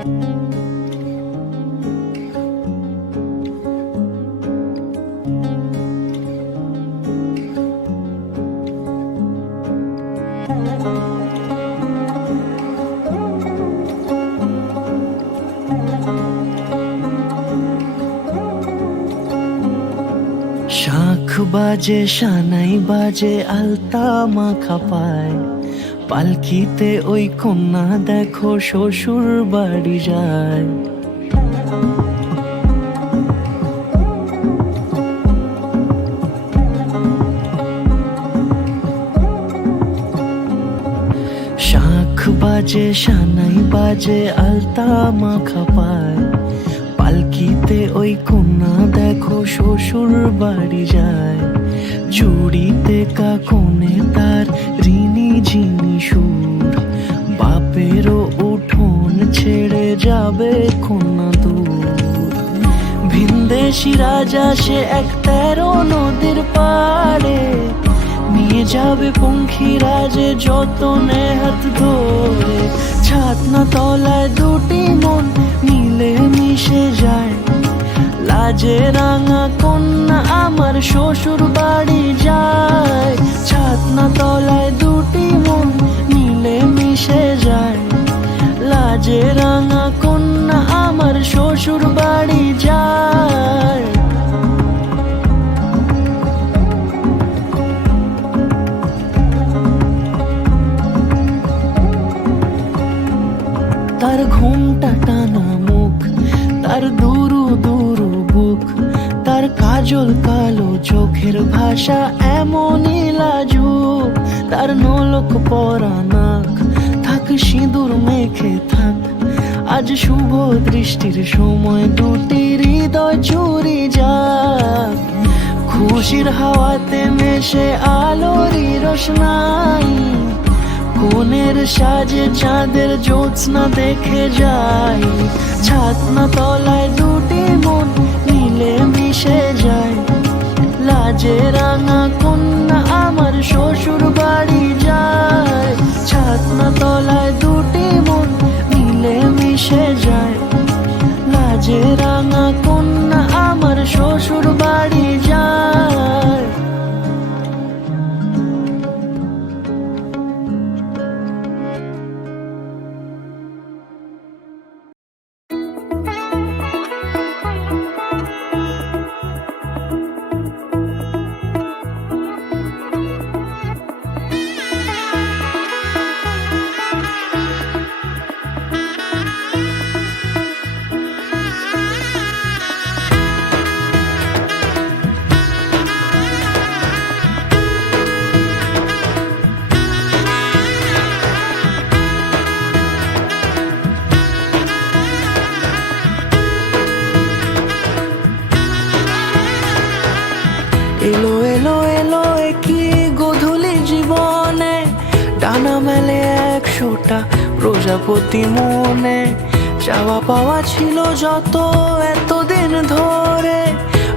শাঁখ বাজে সানাই বাজে আলতা মাখা পায়, পালকিতে ওই কন্যা দেখো শ্বশুর বাড়ি যায়। শাঁখ বাজে সানাই বাজে আলতা মাখা পায়, পালকিতে ওই কন্যা দেখো শ্বশুর বাড়ি যায়। জুড়িতে কাকনে তার ঋণী ঝিনি সুর, বাপেরও উঠোন ছেড়ে যাবে কন্যা দূর। ভিনদেশি রাজা সে এক 13 নদীর পাড়ে, নিয়ে যাবে পঙ্খী রাজে যতনে হাত ধরে। ছাতনা তলায় দুটি মন মিলে মিশে যায়, লাজে রাঙা কন্যা আমার শ্বশুর বাড়ি যায়। ছাতনা তলায় দুটি মন মিলে মিশে যায়, লাজে রাঙা কন্যা আমার শ্বশুর বাড়ি যায়। তার ঘুমটা টানা মুখ, তার দুরু দুরু বুক, তার কাজল কালো চোখের ভাষা এমনই লাজুক। তার নলক পরা নাক, থাক সিঁদুর মেখে থাক, আজ শুভ দৃষ্টির সময় দুটি হৃদয় চুরি যাক। খুশির হাওয়াতে মেশে আলোরই রোশনাই, কোণের সাজে চাঁদের জ্যোৎস্না দেখে যাই। ছাতনা তলায় দুটি মন মিলে মিশে যায়, লাজে রাঙা কন্যা আমার শ্বশুর বাড়ি যায়। ছাতনা তলায় দুটি মন মিলে মিশে যায়, লাজে রাঙা কন্যা আমার শ্বশুর বাড়ি যায়। এলো এলো এলো কি গোধূলি জীবনে, ডানা মেলে 100টা প্রজাপতি মনে। চাওয়া পাওয়া ছিল যত এতদিন ধরে,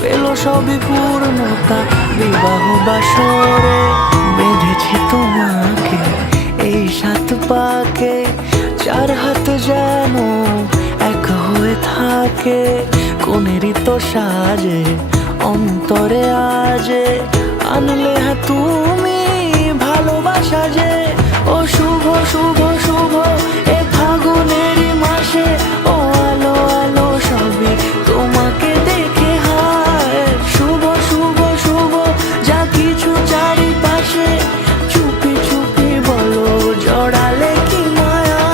পেল সবই পূর্ণতা বিবাহ বাসরে। বেঁধেছি তোমাকে এই 7 পাকে, 4 হাত যেন এক হয়ে থাকে। কোনেরই তো সাজে অন্তরে আজে, আনলে তুমি ভালোবাসা যে। ও শুভ শুভ শুভ এ ফাগুনেরই মাসে, ও আলো আলো সবই তোমাকে দেখে হায়। শুভ শুভ শুভ যা কিছু চারিপাশে, চুপি চুপি বলো জড়ালে কি মায়া।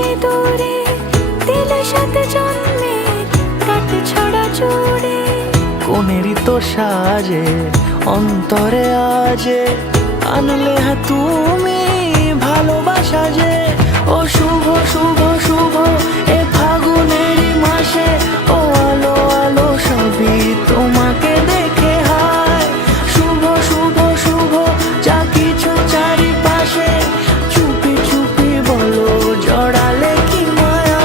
সিঁদুরে দিলে সাথে জন্মের কাট ছড়া জুড়ে কোনেরই তো সাজে অন্তরে আজে আনলে হ্যাঁ তুমি ভালোবাসা যে ও শুভ শুভ শুভ এ ফাগুনেরই মাসে ও আলো আলো সবই তোমাকে দেখে হায় শুভ শুভ শুভ যা কিছু চারিপাশে চুপি চুপি বলো জড়ালে কি মায়া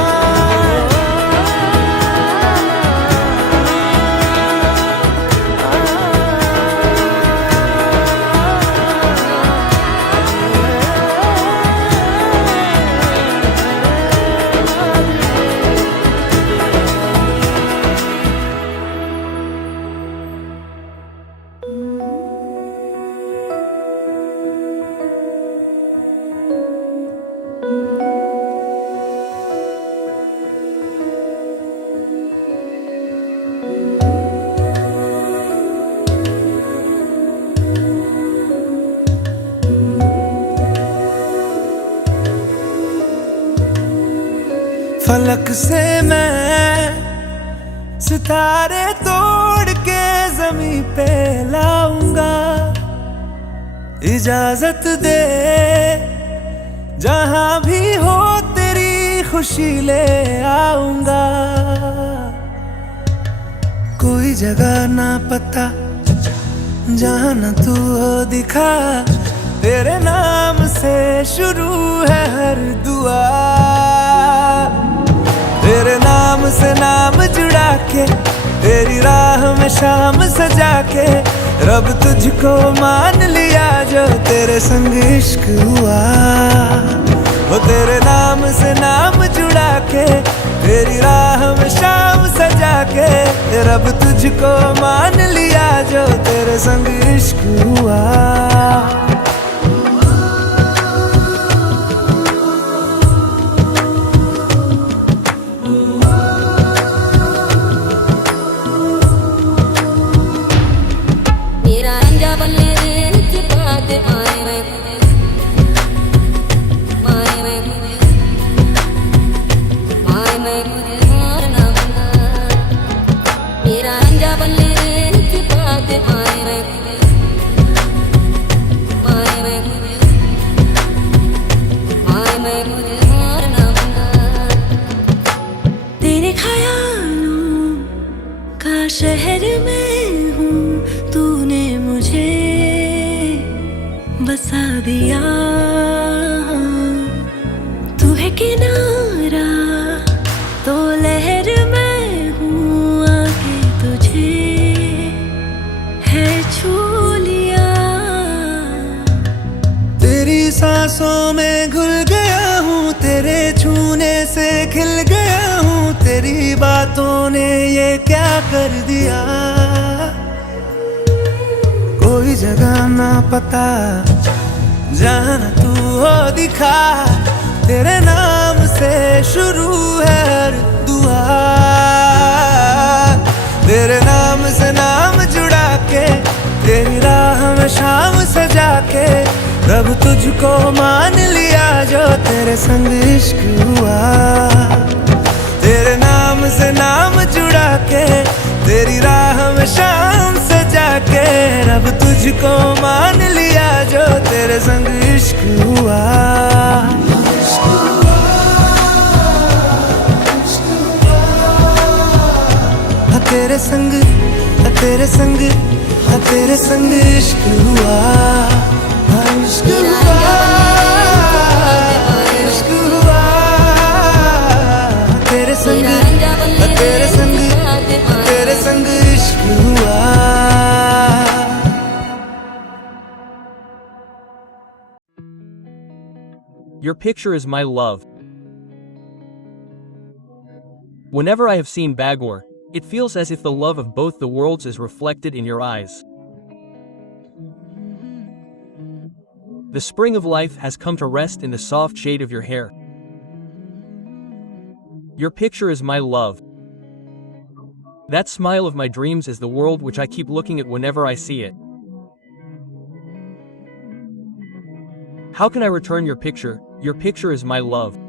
फलक से मैं सितारे तोड़ के जमीन पे लाऊंगा इजाजत दे जहां भी हो तेरी खुशी ले आऊंगा कोई जगह ना पता जहां न तू हो दिखा तेरे नाम से शुरू है हर दुआ तेरे नाम से नाम जुड़ा के तेरी राह में शाम सजा के रब तुझको मान लिया जो तेरे संग इश्क हुआ वो तेरे नाम से नाम जुड़ा के तेरी राह में शाम सजा के रब तुझको मान लिया जो तेरे संग इश्क हुआ तेरे ख्यालों का शहर में हूँ तूने मुझे बसा दिया तू है किनारा तो लहर में हूँ आके तुझे है छू लिया तेरी सांसों में घुल गया हूँ तेरे छूने से खिल गया हूँ तेरी बातों ने ये क्या कर दिया कोई जगह ना पता जहाँ न तू हो दिखा तेरे नाम से शुरू है हर दुआ तेरे नाम से नाम जुड़ा के तेरी राह में शाम सजा के रब तुझको मान लिया जो तेरे संग इश्क हुआ तेरे नाम से नाम जुड़ा के तेरी राह में शाम सजा के रब तुझको मान लिया जो तेरे संग इश्क हुआ तेरे संग तेरे संग तेरे संग इश्क हुआ इश्क हुआ इश्क हुआ तेरे संग तेरे संग तेरे संग इश्क हुआ Your picture is my love. Whenever I have seen Bagor, it feels as if the love of both the worlds is reflected in your eyes. The spring of life has come to rest in the soft shade of your hair. Your picture is my love. That smile of my dreams is the world which I keep looking at whenever I see it. How can I return your picture? Your picture is my love.